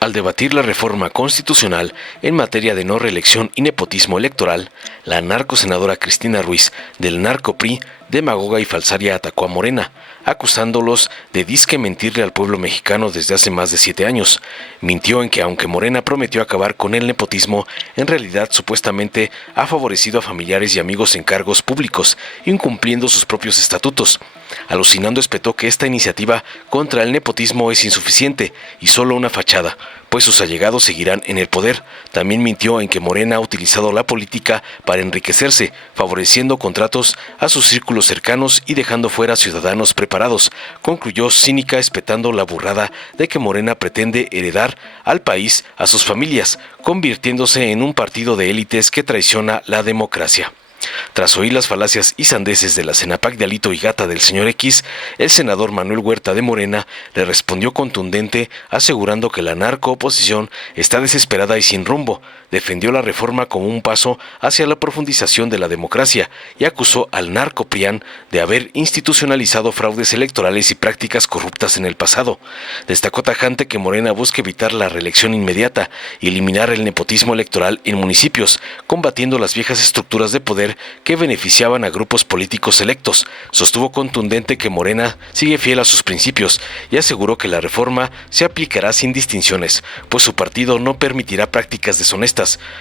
Al debatir la reforma constitucional en materia de no reelección y nepotismo electoral, la narcosenadora Cristina Ruiz, del narco-PRI, demagoga y falsaria, atacó a Morena, acusándolos de disque mentirle al pueblo mexicano desde hace más de 7 años. Mintió en que aunque Morena prometió acabar con el nepotismo, en realidad supuestamente ha favorecido a familiares y amigos en cargos públicos, incumpliendo sus propios estatutos. Alucinando espetó que esta iniciativa contra el nepotismo es insuficiente y solo una fachada, pues sus allegados seguirán en el poder. También mintió en que Morena ha utilizado la política para enriquecerse, favoreciendo contratos a sus círculos cercanos y dejando fuera ciudadanos preparados. Concluyó cínica espetando la burrada de que Morena pretende heredar al país a sus familias, convirtiéndose en un partido de élites que traiciona la democracia. Tras oír las falacias y sandeces de la Cenapac de Alito y Gata del señor X, el senador Manuel Huerta de Morena le respondió contundente, asegurando que la narcooposición está desesperada y sin rumbo. Defendió la reforma como un paso hacia la profundización de la democracia y acusó al narcoprián de haber institucionalizado fraudes electorales y prácticas corruptas en el pasado. Destacó tajante que Morena busca evitar la reelección inmediata y eliminar el nepotismo electoral en municipios, combatiendo las viejas estructuras de poder que beneficiaban a grupos políticos electos. Sostuvo contundente que Morena sigue fiel a sus principios y aseguró que la reforma se aplicará sin distinciones, pues su partido no permitirá prácticas deshonestas.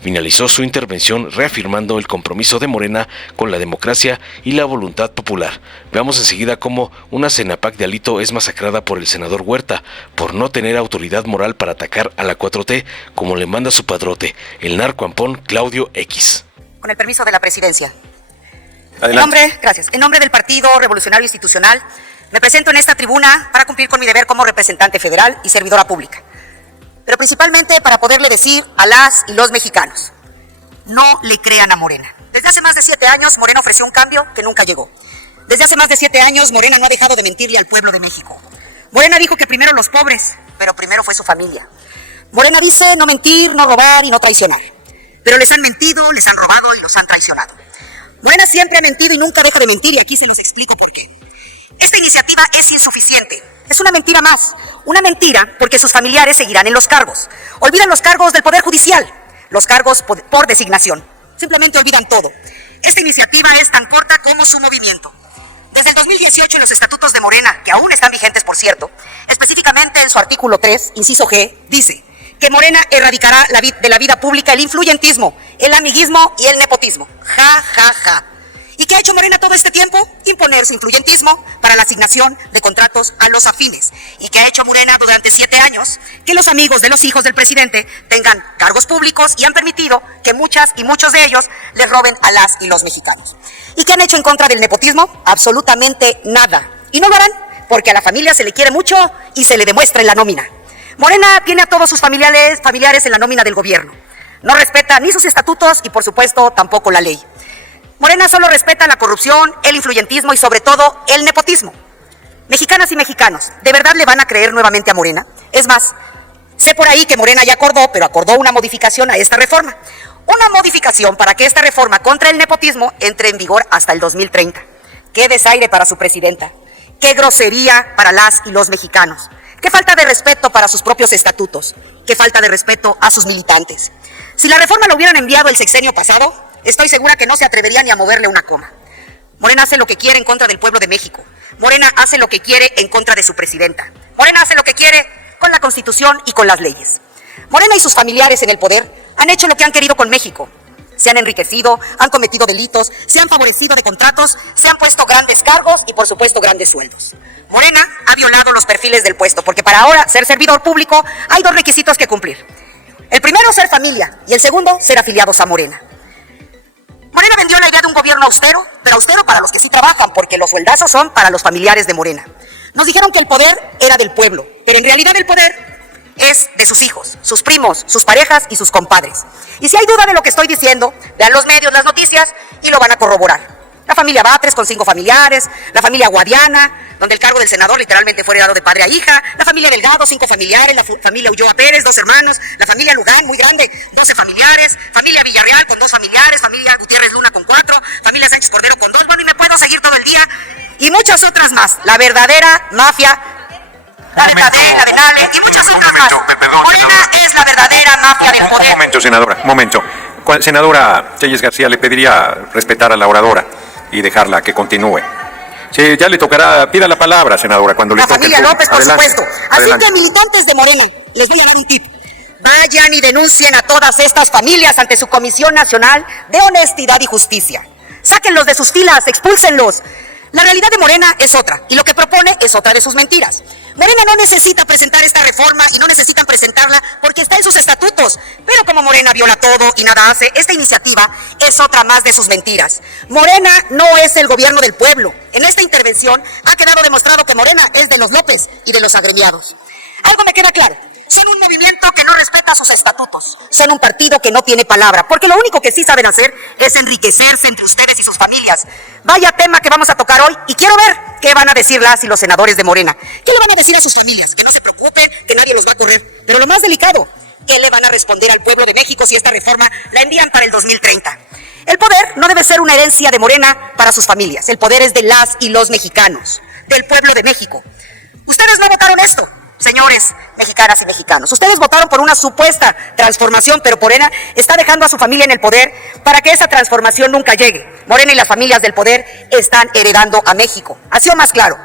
Finalizó su intervención reafirmando el compromiso de Morena con la democracia y la voluntad popular. Veamos enseguida cómo una Cenapac de Alito es masacrada por el senador Huerta por no tener autoridad moral para atacar a la 4T como le manda su padrote, el narcoampón Claudio X. Con el permiso de la presidencia. En nombre del Partido Revolucionario Institucional, me presento en esta tribuna para cumplir con mi deber como representante federal y servidora pública. Pero principalmente para poderle decir a las y los mexicanos, no le crean a Morena. Desde hace más de 7 años, Morena ofreció un cambio que nunca llegó. Desde hace más de 7 años, Morena no ha dejado de mentirle al pueblo de México. Morena dijo que primero los pobres, pero primero fue su familia. Morena dice no mentir, no robar y no traicionar. Pero les han mentido, les han robado y los han traicionado. Morena siempre ha mentido y nunca deja de mentir, y aquí se los explico por qué. Esta iniciativa es insuficiente. Es una mentira más. Una mentira porque sus familiares seguirán en los cargos. Olvidan los cargos del Poder Judicial, los cargos por designación. Simplemente olvidan todo. Esta iniciativa es tan corta como su movimiento. Desde el 2018 los estatutos de Morena, que aún están vigentes por cierto, específicamente en su artículo 3, inciso G, dice que Morena erradicará de la vida pública el influyentismo, el amiguismo y el nepotismo. Ja, ja, ja. ¿Y qué ha hecho Morena todo este tiempo? Imponer su influyentismo para la asignación de contratos a los afines. ¿Y qué ha hecho Morena durante 7 años? Que los amigos de los hijos del presidente tengan cargos públicos y han permitido que muchas y muchos de ellos les roben a las y los mexicanos. ¿Y qué han hecho en contra del nepotismo? Absolutamente nada. Y no lo harán porque a la familia se le quiere mucho y se le demuestra en la nómina. Morena tiene a todos sus familiares en la nómina del gobierno. No respeta ni sus estatutos y por supuesto tampoco la ley. Morena solo respeta la corrupción, el influyentismo y sobre todo el nepotismo. Mexicanas y mexicanos, ¿de verdad le van a creer nuevamente a Morena? Es más, sé por ahí que Morena ya acordó una modificación a esta reforma. Una modificación para que esta reforma contra el nepotismo entre en vigor hasta el 2030. Qué desaire para su presidenta. Qué grosería para las y los mexicanos. Qué falta de respeto para sus propios estatutos. Qué falta de respeto a sus militantes. Si la reforma la hubieran enviado el sexenio pasado, estoy segura que no se atrevería ni a moverle una coma. Morena hace lo que quiere en contra del pueblo de México. Morena hace lo que quiere en contra de su presidenta. Morena hace lo que quiere con la Constitución y con las leyes. Morena y sus familiares en el poder han hecho lo que han querido con México. Se han enriquecido, han cometido delitos, se han favorecido de contratos, se han puesto grandes cargos y por supuesto grandes sueldos. Morena ha violado los perfiles del puesto, porque para ahora ser servidor público hay 2 requisitos que cumplir. El primero, ser familia, y el segundo, ser afiliados a Morena. Morena vendió la idea de un gobierno austero, pero austero para los que sí trabajan, porque los sueldazos son para los familiares de Morena. Nos dijeron que el poder era del pueblo, pero en realidad el poder es de sus hijos, sus primos, sus parejas y sus compadres. Y si hay duda de lo que estoy diciendo, vean los medios, las noticias y lo van a corroborar. La familia Batres con 5 familiares, la familia Guadiana, donde el cargo del senador literalmente fue heredado de padre a hija, la familia Delgado, 5 familiares, la familia Ulloa Pérez, 2 hermanos, la familia Luján, muy grande, 12 familiares, familia Villarreal con 2 familiares, familia Gutiérrez Luna con 4, familia Sánchez Cordero con 2, bueno, y me puedo seguir todo el día, y muchas otras más. La verdadera mafia, la de Tadé, la de Nale, y muchas otras más. Morena mafia del poder. Un momento, senadora, un momento. Senadora Telles García, le pediría respetar a la oradora y dejarla que continúe. Sí, ya le tocará, pida la palabra, senadora, cuando le toque. La familia López, por supuesto. Así Adelante. que, militantes de Morena, les voy a dar un tip. Vayan y denuncien a todas estas familias ante su Comisión Nacional de Honestidad y Justicia. Sáquenlos de sus filas, expúlsenlos. La realidad de Morena es otra, y lo que propone es otra de sus mentiras. Morena no necesita presentar esta reforma y no necesitan presentarla porque está en sus estatutos. Pero como Morena viola todo y nada hace, esta iniciativa es otra más de sus mentiras. Morena no es el gobierno del pueblo. En esta intervención ha quedado demostrado que Morena es de los López y de los agremiados. Algo me queda claro. Son un movimiento que no respeta sus estatutos. Son un partido que no tiene palabra, porque lo único que sí saben hacer es enriquecerse entre ustedes y sus familias. Vaya tema que vamos a tocar hoy y quiero ver qué van a decir las y los senadores de Morena. ¿Qué le van a decir a sus familias? Que no se preocupen, que nadie los va a correr. Pero lo más delicado, ¿qué le van a responder al pueblo de México si esta reforma la envían para el 2030? El poder no debe ser una herencia de Morena para sus familias. El poder es de las y los mexicanos, del pueblo de México. Ustedes no votaron esto. Señores mexicanas y mexicanos, ustedes votaron por una supuesta transformación, pero Morena está dejando a su familia en el poder para que esa transformación nunca llegue. Morena y las familias del poder están heredando a México. Así o más claro.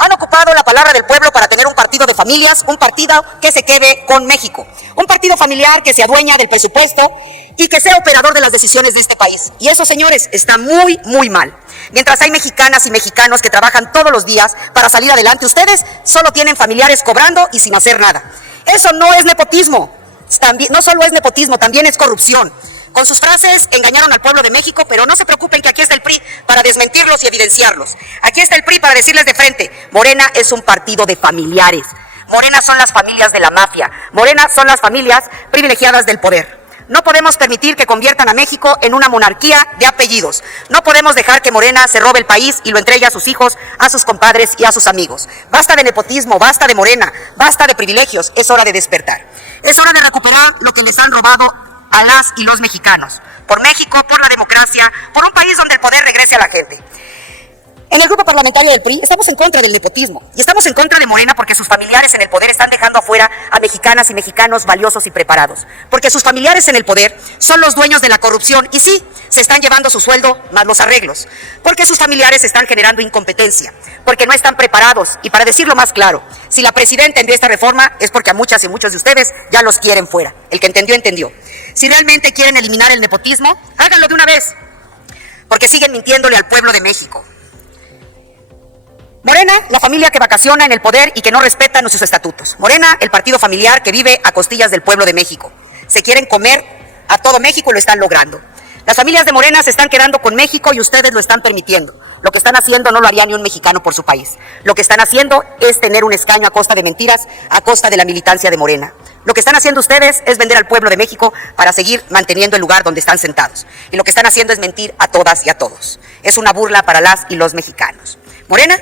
Han ocupado la palabra del pueblo para tener un partido de familias, un partido que se quede con México, un partido familiar que se adueña del presupuesto y que sea operador de las decisiones de este país. Y eso, señores, está muy, muy mal. Mientras hay mexicanas y mexicanos que trabajan todos los días para salir adelante, ustedes solo tienen familiares cobrando y sin hacer nada. Eso no es nepotismo. No solo es nepotismo, también es corrupción. Con sus frases engañaron al pueblo de México, pero no se preocupen que aquí está el PRI para desmentirlos y evidenciarlos. Aquí está el PRI para decirles de frente, Morena es un partido de familiares. Morena son las familias de la mafia. Morena son las familias privilegiadas del poder. No podemos permitir que conviertan a México en una monarquía de apellidos. No podemos dejar que Morena se robe el país y lo entregue a sus hijos, a sus compadres y a sus amigos. Basta de nepotismo, basta de Morena, basta de privilegios. Es hora de despertar. Es hora de recuperar lo que les han robado a las y los mexicanos. Por México, por la democracia, por un país donde el poder regrese a la gente. En el grupo parlamentario del PRI estamos en contra del nepotismo y estamos en contra de Morena porque sus familiares en el poder están dejando afuera a mexicanas y mexicanos valiosos y preparados. Porque sus familiares en el poder son los dueños de la corrupción y sí, se están llevando su sueldo más los arreglos. Porque sus familiares están generando incompetencia, porque no están preparados. Y para decirlo más claro, si la presidenta envió esta reforma es porque a muchas y muchos de ustedes ya los quieren fuera. El que entendió, entendió. Si realmente quieren eliminar el nepotismo, háganlo de una vez, porque siguen mintiéndole al pueblo de México. Morena, la familia que vacaciona en el poder y que no respeta nuestros estatutos. Morena, el partido familiar que vive a costillas del pueblo de México. Se quieren comer a todo México y lo están logrando. Las familias de Morena se están quedando con México y ustedes lo están permitiendo. Lo que están haciendo no lo haría ni un mexicano por su país. Lo que están haciendo es tener un escaño a costa de mentiras, a costa de la militancia de Morena. Lo que están haciendo ustedes es vender al pueblo de México para seguir manteniendo el lugar donde están sentados. Y lo que están haciendo es mentir a todas y a todos. Es una burla para las y los mexicanos. Morena,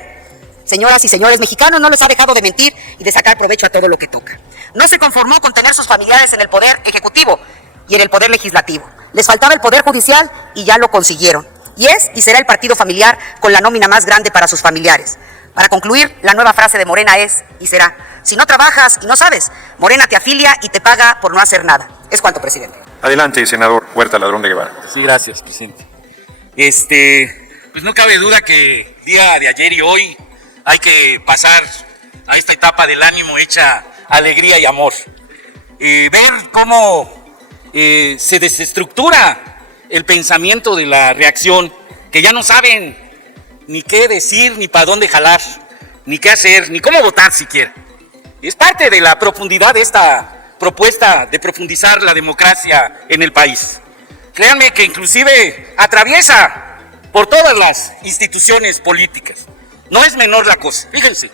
señoras y señores mexicanos, no les ha dejado de mentir y de sacar provecho a todo lo que toca. No se conformó con tener sus familiares en el poder ejecutivo y en el poder legislativo. Les faltaba el poder judicial y ya lo consiguieron. Y es y será el partido familiar con la nómina más grande para sus familiares. Para concluir, la nueva frase de Morena es y será: si no trabajas y no sabes, Morena te afilia y te paga por no hacer nada. Es cuanto, presidente. Adelante, senador Huerta Ladrón de Guevara. Sí, gracias, presidente. Pues no cabe duda que el día de ayer y hoy hay que pasar a esta etapa del ánimo hecha alegría y amor. Y ver cómo se desestructura el pensamiento de la reacción, que ya no saben ni qué decir, ni para dónde jalar, ni qué hacer, ni cómo votar siquiera. Es parte de la profundidad de esta propuesta de profundizar la democracia en el país. Créanme que inclusive atraviesa por todas las instituciones políticas. No es menor la cosa. Fíjense,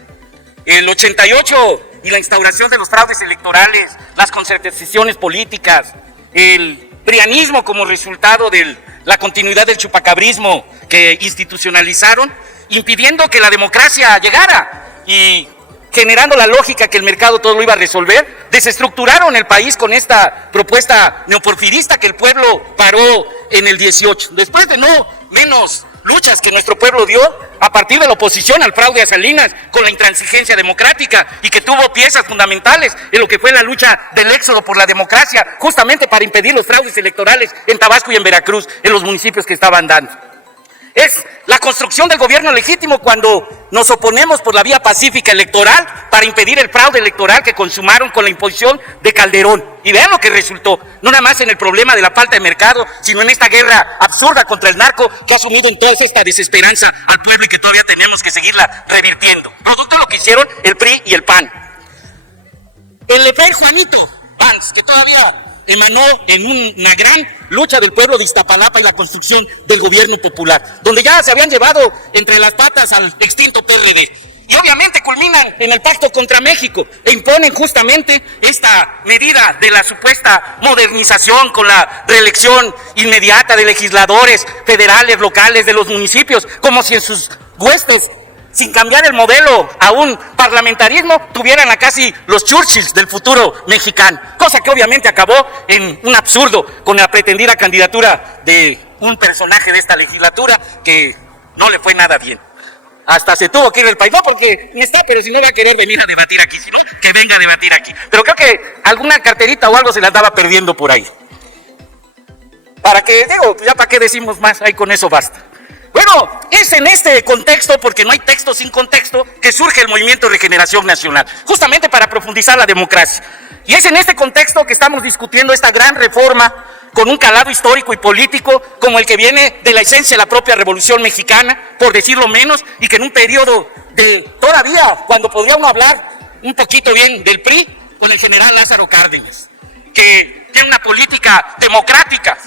el 88 y la instauración de los fraudes electorales, las concertaciones políticas, el prianismo como resultado de la continuidad del chupacabrismo que institucionalizaron, impidiendo que la democracia llegara y generando la lógica que el mercado todo lo iba a resolver, desestructuraron el país con esta propuesta neoporfirista que el pueblo paró en el 18. Después de no menos luchas que nuestro pueblo dio a partir de la oposición al fraude a Salinas con la intransigencia democrática y que tuvo piezas fundamentales en lo que fue la lucha del éxodo por la democracia, justamente para impedir los fraudes electorales en Tabasco y en Veracruz, en los municipios que estaban dando. Es la construcción del gobierno legítimo cuando nos oponemos por la vía pacífica electoral para impedir el fraude electoral que consumaron con la imposición de Calderón. Y vean lo que resultó, no nada más en el problema de la falta de mercado, sino en esta guerra absurda contra el narco que ha sumido en toda esta desesperanza al pueblo y que todavía tenemos que seguirla revirtiendo. Producto de lo que hicieron el PRI y el PAN. El Lefebvre Juanito Banks, que todavía emanó en una gran lucha del pueblo de Iztapalapa y la construcción del gobierno popular, donde ya se habían llevado entre las patas al extinto PRD. Y obviamente culminan en el pacto contra México e imponen justamente esta medida de la supuesta modernización con la reelección inmediata de legisladores federales, locales, de los municipios, como si en sus huestes, sin cambiar el modelo a un parlamentarismo, tuvieran a casi los Churchills del futuro mexicano, cosa que obviamente acabó en un absurdo con la pretendida candidatura de un personaje de esta legislatura que no le fue nada bien. Hasta se tuvo que ir del país, no porque no está, pero si no va a querer venir a debatir aquí, sino que venga a debatir aquí. Pero creo que alguna carterita o algo se la andaba perdiendo por ahí. Para que, digo, ya para qué decimos más, ahí con eso basta. Bueno, es en este contexto, porque no hay texto sin contexto, que surge el Movimiento de Regeneración Nacional, justamente para profundizar la democracia. Y es en este contexto que estamos discutiendo esta gran reforma con un calado histórico y político como el que viene de la esencia de la propia Revolución Mexicana, por decirlo menos, y que en un periodo de todavía, cuando podría uno hablar un poquito bien del PRI, con el general Lázaro Cárdenas, que tiene una política democrática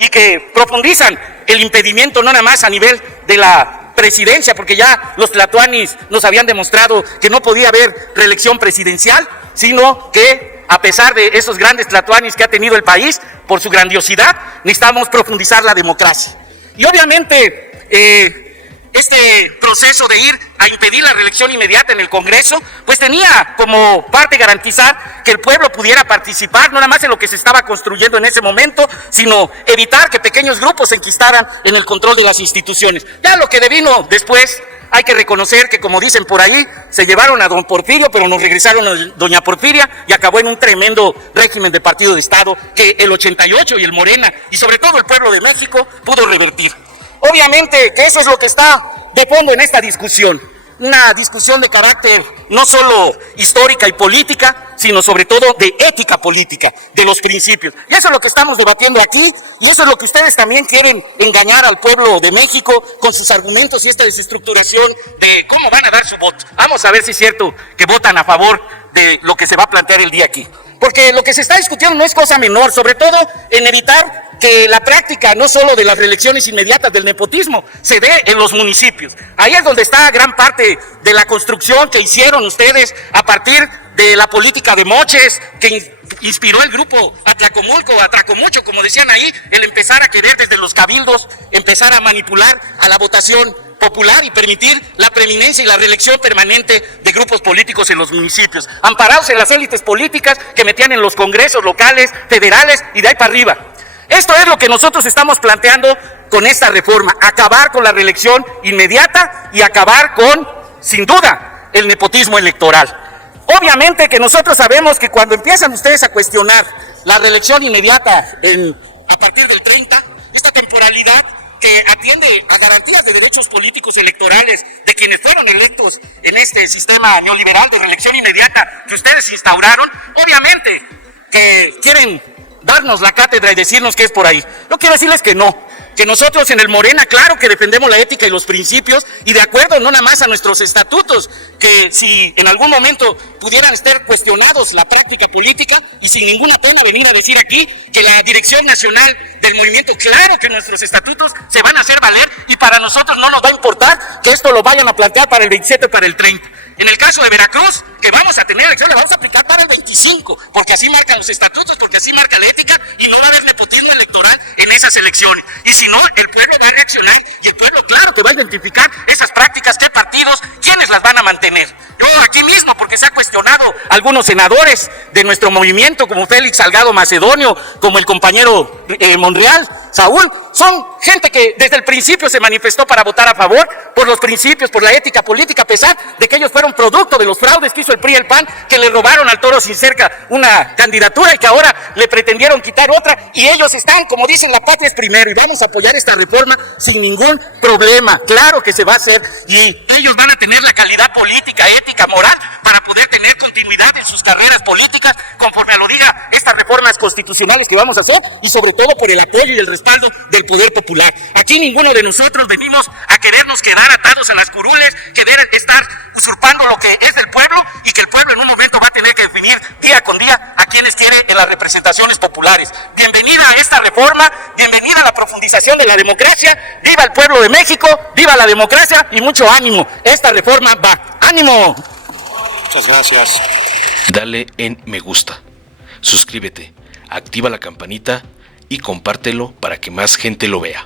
y que profundizan el impedimento no nada más a nivel de la presidencia, porque ya los tlatoanis nos habían demostrado que no podía haber reelección presidencial, sino que a pesar de esos grandes tlatoanis que ha tenido el país, por su grandiosidad, necesitamos profundizar la democracia. Y obviamente este proceso de ir a impedir la reelección inmediata en el Congreso, pues tenía como parte garantizar que el pueblo pudiera participar, no nada más en lo que se estaba construyendo en ese momento, sino evitar que pequeños grupos se enquistaran en el control de las instituciones. Ya lo que devino después, hay que reconocer que, como dicen por ahí, se llevaron a don Porfirio, pero nos regresaron a doña Porfiria y acabó en un tremendo régimen de partido de Estado que el 88 y el Morena, y sobre todo el pueblo de México, pudo revertir. Obviamente que eso es lo que está de fondo en esta discusión, una discusión de carácter no solo histórica y política, sino sobre todo de ética política, de los principios. Y eso es lo que estamos debatiendo aquí, y eso es lo que ustedes también quieren engañar al pueblo de México con sus argumentos y esta desestructuración de cómo van a dar su voto. Vamos a ver si es cierto que votan a favor de lo que se va a plantear el día aquí. Porque lo que se está discutiendo no es cosa menor, sobre todo en evitar que la práctica no solo de las reelecciones inmediatas del nepotismo se dé en los municipios. Ahí es donde está gran parte de la construcción que hicieron ustedes a partir de la política de moches que inspiró el grupo Atracomucho, como decían ahí, el empezar a querer desde los cabildos, empezar a manipular a la votación popular y permitir la preeminencia y la reelección permanente de grupos políticos en los municipios, amparados en las élites políticas que metían en los congresos locales, federales y de ahí para arriba. Esto es lo que nosotros estamos planteando con esta reforma, acabar con la reelección inmediata y acabar con, sin duda, el nepotismo electoral. Obviamente que nosotros sabemos que cuando empiezan ustedes a cuestionar la reelección inmediata a partir del 30, esta temporalidad que atiende a garantías de derechos políticos electorales de quienes fueron electos en este sistema neoliberal de reelección inmediata que ustedes instauraron, obviamente que quieren darnos la cátedra y decirnos que es por ahí. Yo quiero decirles que no, que nosotros en el Morena, claro que defendemos la ética y los principios, y de acuerdo no nada más a nuestros estatutos, que si en algún momento pudieran estar cuestionados la práctica política, y sin ninguna pena venir a decir aquí que la dirección nacional del movimiento, claro que nuestros estatutos se van a hacer valer, y para nosotros no nos va a importar que esto lo vayan a plantear para el 27 o para el 30. En el caso de Veracruz, que vamos a tener elecciones, la vamos a aplicar para el 25, porque así marcan los estatutos, porque así marca la ética, y no va a haber nepotismo electoral en esas elecciones. Y si no, el pueblo va a reaccionar, y el pueblo, claro, que va a identificar esas prácticas, qué partidos, quiénes las van a mantener. Yo aquí mismo, porque se ha cuestionado algunos senadores de nuestro movimiento, como Félix Salgado Macedonio, como el compañero Monreal, Saúl, son gente que desde el principio se manifestó para votar a favor por los principios, por la ética política, a pesar de que ellos fueron producto de los fraudes que hizo el PRI y el PAN, que le robaron al Toro sin cerca una candidatura y que ahora le pretendieron quitar otra, y ellos están, como dicen, la patria es primero, y vamos a apoyar esta reforma sin ningún problema. Claro que se va a hacer, y ellos van a tener la calidad política, ética, moral, para poder tener continuidad en sus carreras políticas, conforme lo diga estas reformas constitucionales que vamos a hacer, y sobre todo por el apoyo y el respaldo del poder popular. Aquí ninguno de nosotros venimos a querernos quedar atados a las curules, querer estar usurpando lo que es del pueblo, y que el pueblo en un momento va a tener que definir día con día a quienes quiere en las representaciones populares. Bienvenida a esta reforma, bienvenida a la profundización de la democracia. Viva el pueblo de México, viva la democracia y mucho ánimo. Esta reforma va. ¡Ánimo! Muchas gracias. Dale en me gusta, suscríbete, activa la campanita y compártelo para que más gente lo vea.